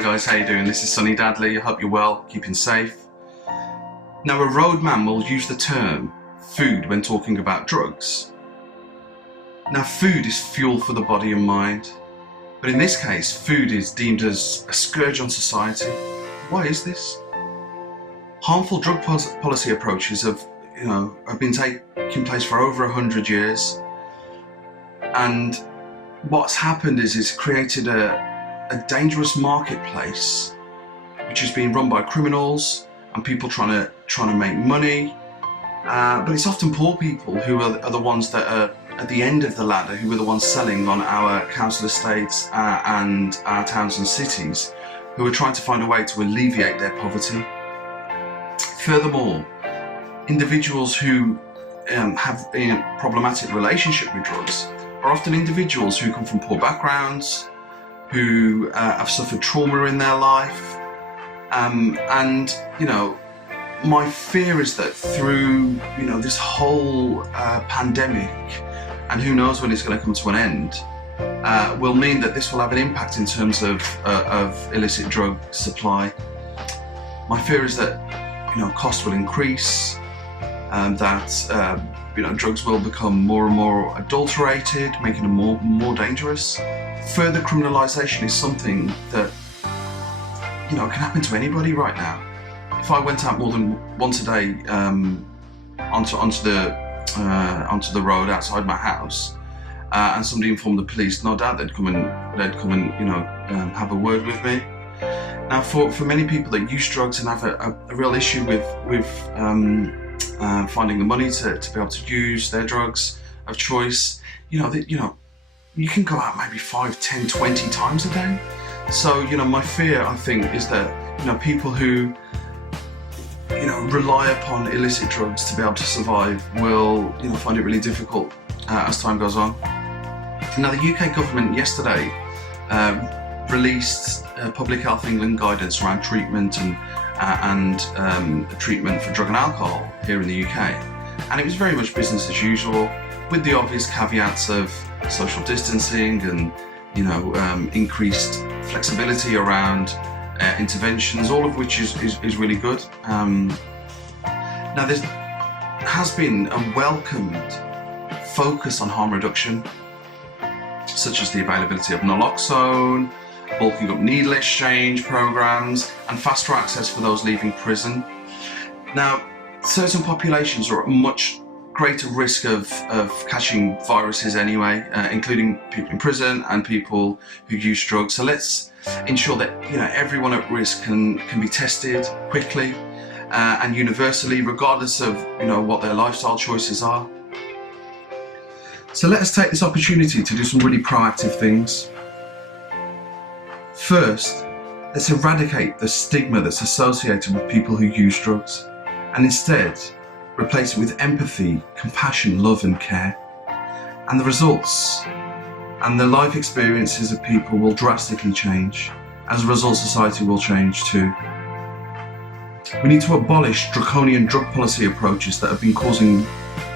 Hi guys, how you doing? This is Sunny Dhadley. I hope you're well, keeping safe. Now, a roadman will use the term food when talking about drugs. Now, food is fuel for the body and mind, but in this case, food is deemed as a scourge on society. Why is this? Harmful drug policy approaches have been taking place for over 100 years, and what's happened is it's created a dangerous marketplace which is being run by criminals and people trying to make money, but it's often poor people who are the ones that are at the end of the ladder, who are the ones selling on our council estates and our towns and cities, who are trying to find a way to alleviate their poverty. Furthermore, individuals who have a problematic relationship with drugs are often individuals who come from poor backgrounds, who have suffered trauma in their life, and my fear is that through this whole pandemic, and who knows when it's going to come to an end, will mean that this will have an impact in terms of illicit drug supply. My fear is that costs will increase, and that drugs will become more and more adulterated, making them more dangerous. Further criminalisation is something that can happen to anybody right now. If I went out more than once a day onto the road outside my house, and somebody informed the police, no doubt they'd come and have a word with me. Now, for many people that use drugs and have a real issue with finding the money to be able to use their drugs of choice, you can go out maybe 5, 10, 20 times a day. So, my fear, I think, is that, people who, rely upon illicit drugs to be able to survive will, find it really difficult as time goes on. Now, the UK government yesterday released Public Health England guidance around treatment and treatment for drug and alcohol here in the UK. And it was very much business as usual, with the obvious caveats of social distancing and increased flexibility around interventions, all of which is really good. Now, there has been a welcomed focus on harm reduction, such as the availability of naloxone, bulking up needle exchange programs, and faster access for those leaving prison. Now, certain populations are at much greater risk of catching viruses anyway, including people in prison and people who use drugs. So let's ensure that everyone at risk can be tested quickly and universally, regardless of what their lifestyle choices are. So let us take this opportunity to do some really proactive things. First, let's eradicate the stigma that's associated with people who use drugs, and instead replace it with empathy, compassion, love and care. And the results and the life experiences of people will drastically change. As a result, society will change too. We need to abolish draconian drug policy approaches that have been causing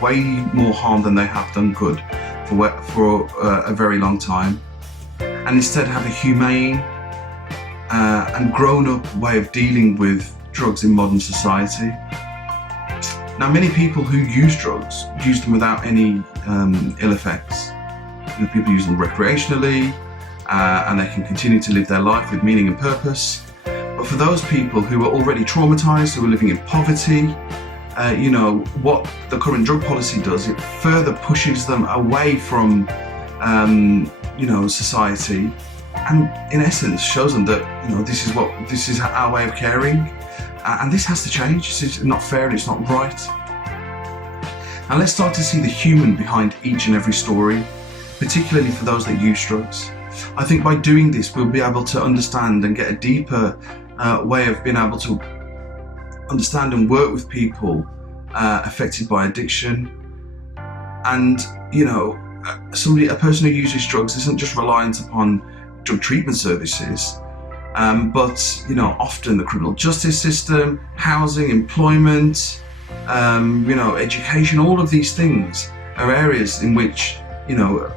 way more harm than they have done good for a very long time, and instead have a humane and grown-up way of dealing with drugs in modern society. Now, many people who use drugs use them without any ill effects. People use them recreationally, and they can continue to live their life with meaning and purpose. But for those people who are already traumatized, who are living in poverty, what the current drug policy does, it further pushes them away from, society, and in essence shows them that this is our way of caring. And this has to change. It's not fair and it's not right. And let's start to see the human behind each and every story, particularly for those that use drugs. I think by doing this, we'll be able to understand and get a deeper way of being able to understand and work with people affected by addiction. And, a person who uses drugs isn't just reliant upon drug treatment services, but often the criminal justice system, housing, employment, education, all of these things are areas in which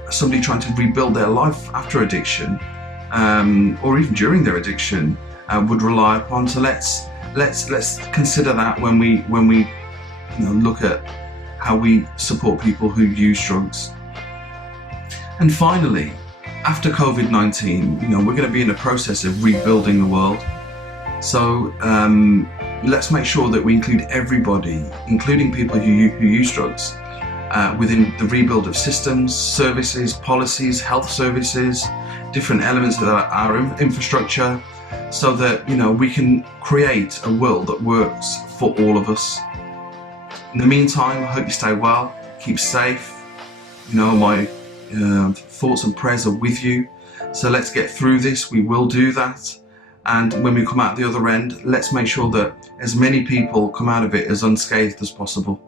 somebody trying to rebuild their life after addiction or even during their addiction, would rely upon. So let's consider that when we look at how we support people who use drugs. And finally, after COVID-19, we're going to be in a process of rebuilding the world. So let's make sure that we include everybody, including people who use drugs, within the rebuild of systems, services, policies, health services, different elements of our infrastructure, so that we can create a world that works for all of us. In the meantime, I hope you stay well, keep safe. My thoughts and prayers are with you. So let's get through this. We will do that. And when we come out the other end, let's make sure that as many people come out of it as unscathed as possible.